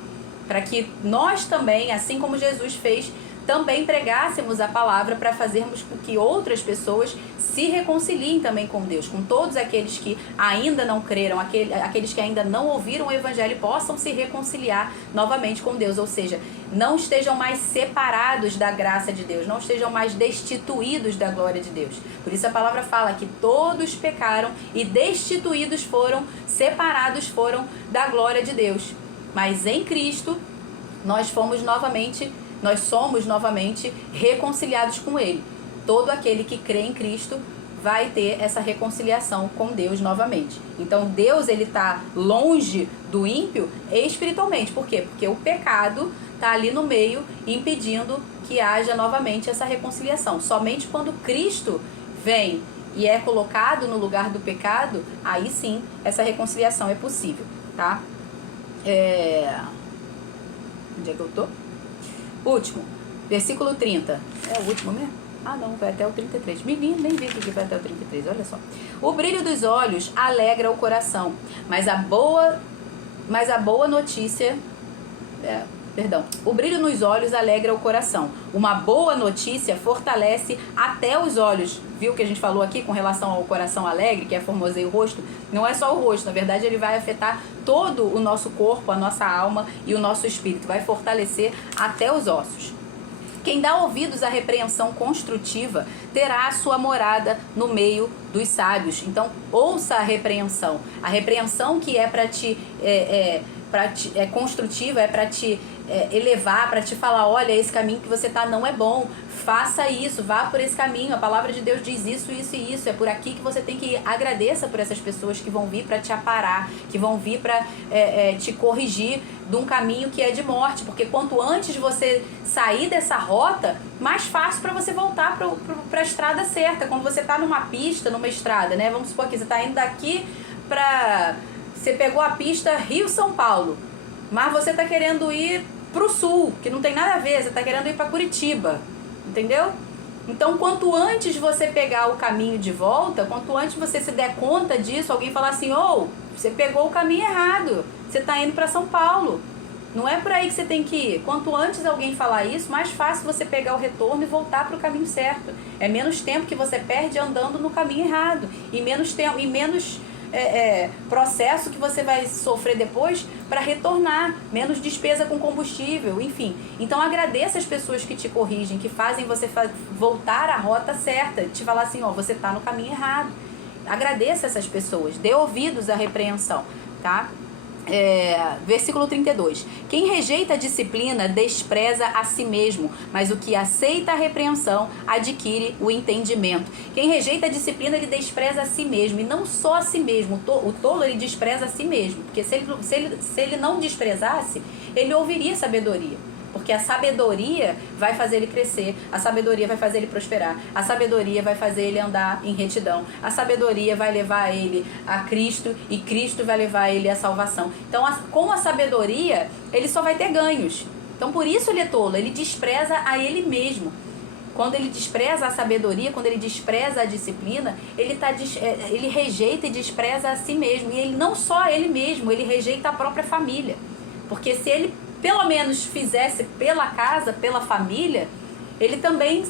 para que nós também, assim como Jesus fez, também pregássemos a palavra para fazermos com que outras pessoas se reconciliem também com Deus, com todos aqueles que ainda não creram, aqueles que ainda não ouviram o Evangelho, possam se reconciliar novamente com Deus, ou seja, não estejam mais separados da graça de Deus, não estejam mais destituídos da glória de Deus. Por isso a palavra fala que todos pecaram e destituídos foram, separados foram da glória de Deus. Mas em Cristo nós somos novamente reconciliados com Ele. Todo aquele que crê em Cristo vai ter essa reconciliação com Deus novamente. Então Deus, ele está longe do ímpio espiritualmente. Por quê? Porque o pecado está ali no meio, impedindo que haja novamente essa reconciliação. Somente quando Cristo vem e é colocado no lugar do pecado, aí sim essa reconciliação é possível, tá? Onde é que eu tô? Último, versículo 30. É o último mesmo? Ah, não, vai até o 33. Menino, nem vi que vai até o 33, olha só. O brilho dos olhos alegra o coração, mas a boa notícia... O brilho nos olhos alegra o coração. Uma boa notícia fortalece até os olhos. Viu que a gente falou aqui com relação ao coração alegre, que é formoseia o rosto? Não é só o rosto, na verdade ele vai afetar todo o nosso corpo, a nossa alma e o nosso espírito. Vai fortalecer até os ossos. Quem dá ouvidos à repreensão construtiva terá a sua morada no meio dos sábios. Então, ouça a repreensão. A repreensão que é para te... é construtiva, é para te elevar, para te falar, olha, esse caminho que você tá não é bom, faça isso, vá por esse caminho, a palavra de Deus diz isso, isso e isso, é por aqui que você tem que ir. Agradeça por essas pessoas que vão vir para te aparar, que vão vir para te corrigir de um caminho que é de morte, porque quanto antes você sair dessa rota, mais fácil para você voltar para a estrada certa. Quando você tá numa pista, numa estrada, né, vamos supor que você tá indo daqui para... Você pegou a pista Rio-São Paulo, mas você tá querendo ir pro sul, que não tem nada a ver, você tá querendo ir para Curitiba, entendeu? Então, quanto antes você pegar o caminho de volta, quanto antes você se der conta disso, alguém falar assim, você pegou o caminho errado, você tá indo para São Paulo. Não é por aí que você tem que ir. Quanto antes alguém falar isso, mais fácil você pegar o retorno e voltar para o caminho certo. É menos tempo que você perde andando no caminho errado. E menos tempo, e menos processo que você vai sofrer depois para retornar. Menos despesa com combustível, enfim. Então agradeça as pessoas que te corrigem, que fazem você voltar à rota certa. Te falar assim, ó, você está no caminho errado. Agradeça essas pessoas. Dê ouvidos à repreensão, tá? Versículo 32. Quem rejeita a disciplina despreza a si mesmo, mas o que aceita a repreensão adquire o entendimento. Quem rejeita a disciplina, ele despreza a si mesmo, e não só a si mesmo. O tolo, ele despreza a si mesmo, porque se ele não desprezasse, ele ouviria sabedoria. Porque a sabedoria vai fazer ele crescer, a sabedoria vai fazer ele prosperar, a sabedoria vai fazer ele andar em retidão, a sabedoria vai levar ele a Cristo e Cristo vai levar ele à salvação. Então, com a sabedoria, ele só vai ter ganhos. Então, por isso ele é tolo, ele despreza a ele mesmo. Quando ele despreza a sabedoria, quando ele despreza a disciplina, ele rejeita e despreza a si mesmo. E ele não só a ele mesmo, ele rejeita a própria família. Porque se ele pelo menos fizesse pela casa, pela família, ele também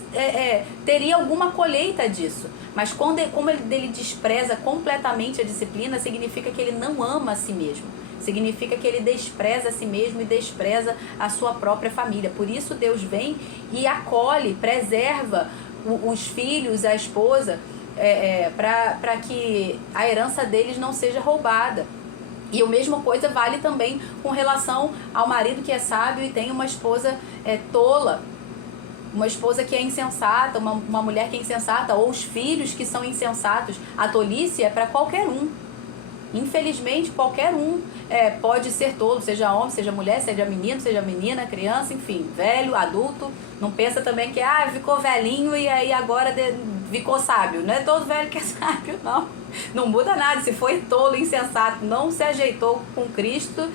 teria alguma colheita disso. Mas como ele despreza completamente a disciplina, significa que ele não ama a si mesmo. Significa que ele despreza a si mesmo e despreza a sua própria família. Por isso Deus vem e acolhe, preserva os filhos, a esposa, para que a herança deles não seja roubada. E a mesma coisa vale também com relação ao marido que é sábio e tem uma esposa tola, uma esposa que é insensata, uma mulher que é insensata, ou os filhos que são insensatos. A tolice é para qualquer um. Infelizmente, qualquer um pode ser tolo, seja homem, seja mulher, seja menino, seja menina, criança, enfim, velho, adulto. Não pensa também que ficou velhinho e aí agora ficou sábio. Não é todo velho que é sábio, não. Não muda nada. Se foi tolo, insensato, não se ajeitou com Cristo,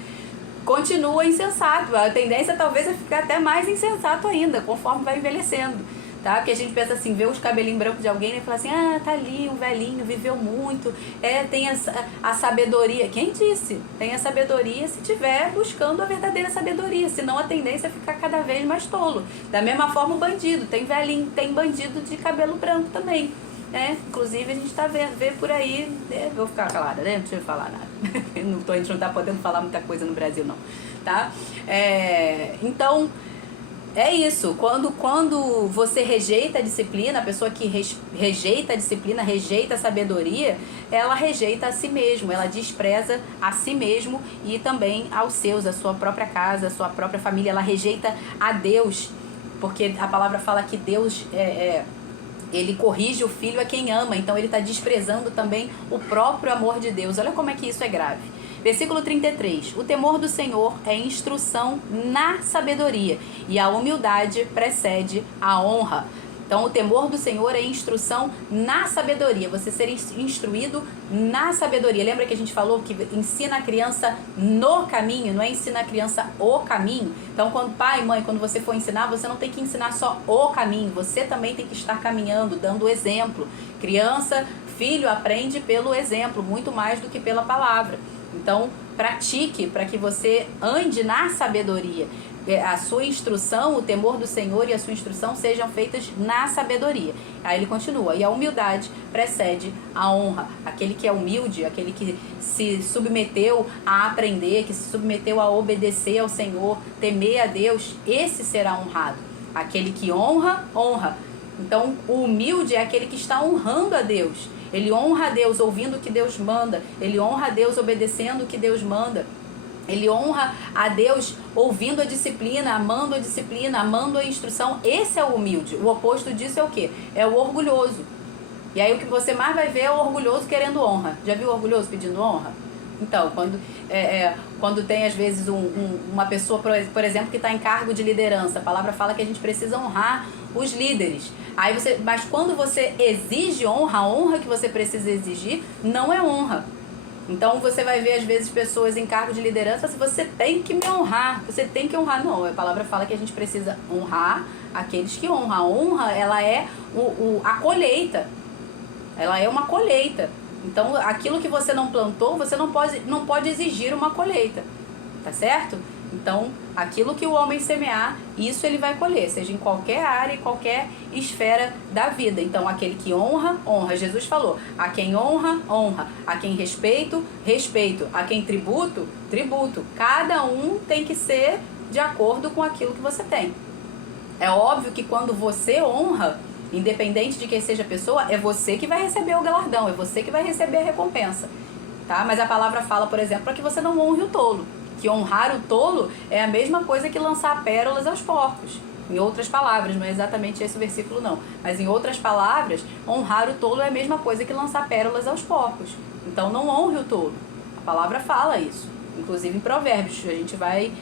continua insensato. A tendência talvez é ficar até mais insensato ainda, conforme vai envelhecendo. Tá? Porque a gente pensa assim, vê os cabelinhos brancos de alguém e fala assim, tá ali um velhinho, viveu muito, tem a sabedoria. Quem disse? Tem a sabedoria se estiver buscando a verdadeira sabedoria, senão a tendência é ficar cada vez mais tolo. Da mesma forma o bandido, tem velhinho, tem bandido de cabelo branco também. Inclusive a gente vê por aí, vou ficar calada, né? Não deixa eu falar nada. A gente não tá podendo falar muita coisa no Brasil, não. Tá? Então, é isso, quando você rejeita a disciplina, a pessoa que rejeita a disciplina, rejeita a sabedoria, ela rejeita a si mesmo, ela despreza a si mesmo e também aos seus, a sua própria casa, a sua própria família, ela rejeita a Deus, porque a palavra fala que Deus ele corrige o filho a quem ama, então ele está desprezando também o próprio amor de Deus. Olha como é que isso é grave. Versículo 33. O temor do Senhor é instrução na sabedoria, e a humildade precede a honra. Então, o temor do Senhor é instrução na sabedoria. Você ser instruído na sabedoria. Lembra que a gente falou que ensina a criança no caminho, não é ensina a criança o caminho? Então, quando pai e mãe, quando você for ensinar, você não tem que ensinar só o caminho. Você também tem que estar caminhando, dando exemplo. Criança, filho aprende pelo exemplo, muito mais do que pela palavra. Então, pratique para que você ande na sabedoria. A sua instrução, o temor do Senhor e a sua instrução sejam feitas na sabedoria. Aí ele continua, e a humildade precede a honra. Aquele que é humilde, aquele que se submeteu a aprender, que se submeteu a obedecer ao Senhor, temer a Deus, esse será honrado. Aquele que honra, honra. Então, o humilde é aquele que está honrando a Deus. Ele honra a Deus ouvindo o que Deus manda. Ele honra a Deus obedecendo o que Deus manda. Ele honra a Deus ouvindo a disciplina, amando a instrução. Esse é o humilde. O oposto disso é o quê? É o orgulhoso. E aí o que você mais vai ver é o orgulhoso querendo honra. Já viu o orgulhoso pedindo honra? Então, quando tem às vezes uma pessoa, por exemplo, que está em cargo de liderança, a palavra fala que a gente precisa honrar os líderes. Mas quando você exige honra, a honra que você precisa exigir não é honra. Então você vai ver às vezes pessoas em cargo de liderança, você tem que me honrar, você tem que honrar. Não, a palavra fala que a gente precisa honrar aqueles que honram. A honra, ela é a colheita. Ela é uma colheita. Então aquilo que você não plantou, você não pode exigir uma colheita. Tá certo? Então, aquilo que o homem semear, isso ele vai colher, seja em qualquer área, em qualquer esfera da vida. Então, aquele que honra, honra. Jesus falou, a quem honra, honra. A quem respeito, respeito. A quem tributo, tributo. Cada um tem que ser de acordo com aquilo que você tem. É óbvio que quando você honra, independente de quem seja a pessoa, é você que vai receber o galardão, é você que vai receber a recompensa. Tá? Mas a palavra fala, por exemplo, para que você não honre o tolo. Que honrar o tolo é a mesma coisa que lançar pérolas aos porcos. Em outras palavras, não é exatamente esse o versículo não, mas em outras palavras, honrar o tolo é a mesma coisa que lançar pérolas aos porcos. Então não honre o tolo. A palavra fala isso, inclusive em Provérbios. A gente vai,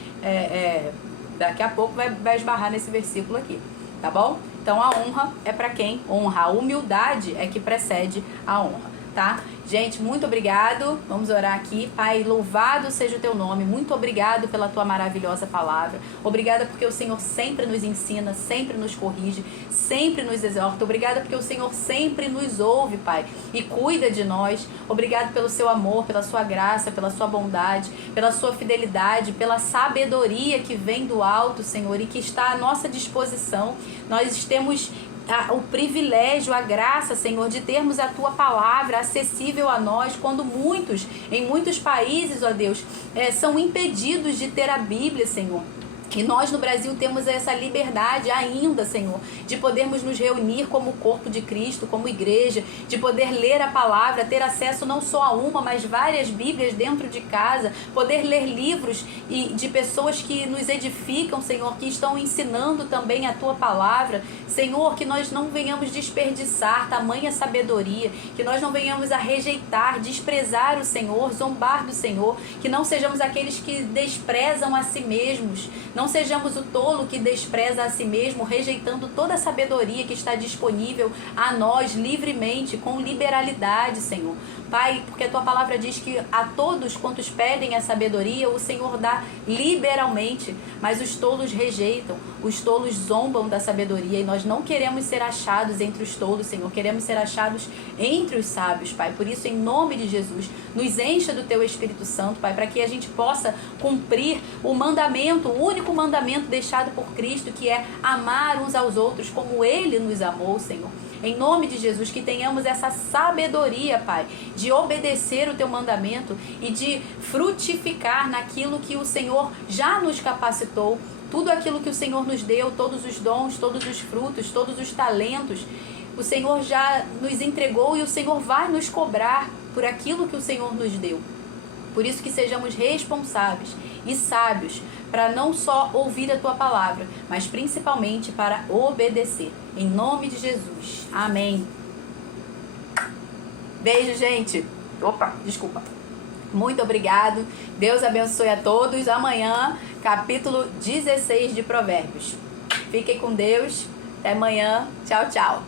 daqui a pouco vai esbarrar nesse versículo aqui, tá bom? Então a honra é para quem honra, a humildade é que precede a honra, tá? Gente, muito obrigado. Vamos orar aqui. Pai, louvado seja o teu nome. Muito obrigado pela tua maravilhosa palavra. Obrigada porque o Senhor sempre nos ensina, sempre nos corrige, sempre nos exorta. Obrigada porque o Senhor sempre nos ouve, Pai, e cuida de nós. Obrigado pelo seu amor, pela sua graça, pela sua bondade, pela sua fidelidade, pela sabedoria que vem do alto, Senhor, e que está à nossa disposição. Nós temos o privilégio, a graça, Senhor, de termos a Tua palavra acessível a nós, quando muitos, em muitos países, ó Deus, são impedidos de ter a Bíblia, Senhor. E nós no Brasil temos essa liberdade ainda, Senhor, de podermos nos reunir como corpo de Cristo, como igreja, de poder ler a palavra, ter acesso não só a uma, mas várias Bíblias dentro de casa, poder ler livros de pessoas que nos edificam, Senhor, que estão ensinando também a Tua palavra. Senhor, que nós não venhamos desperdiçar tamanha sabedoria, que nós não venhamos a rejeitar, desprezar o Senhor, zombar do Senhor, que não sejamos aqueles que desprezam a si mesmos, não sejamos o tolo que despreza a si mesmo, rejeitando toda a sabedoria que está disponível a nós livremente, com liberalidade, Senhor. Pai, porque a Tua palavra diz que a todos quantos pedem a sabedoria, o Senhor dá liberalmente, mas os tolos rejeitam, os tolos zombam da sabedoria, e nós não queremos ser achados entre os tolos, Senhor, queremos ser achados entre os sábios, Pai. Por isso, em nome de Jesus, nos encha do Teu Espírito Santo, Pai, para que a gente possa cumprir o mandamento, o único mandamento deixado por Cristo, que é amar uns aos outros como Ele nos amou, Senhor. Em nome de Jesus, que tenhamos essa sabedoria, Pai, de obedecer o Teu mandamento e de frutificar naquilo que o Senhor já nos capacitou, tudo aquilo que o Senhor nos deu, todos os dons, todos os frutos, todos os talentos, o Senhor já nos entregou e o Senhor vai nos cobrar por aquilo que o Senhor nos deu. Por isso que sejamos responsáveis e sábios para não só ouvir a Tua palavra, mas principalmente para obedecer. Em nome de Jesus. Amém. Beijo, gente. Opa, desculpa. Muito obrigado. Deus abençoe a todos. Amanhã, capítulo 16 de Provérbios. Fiquem com Deus. Até amanhã. Tchau, tchau.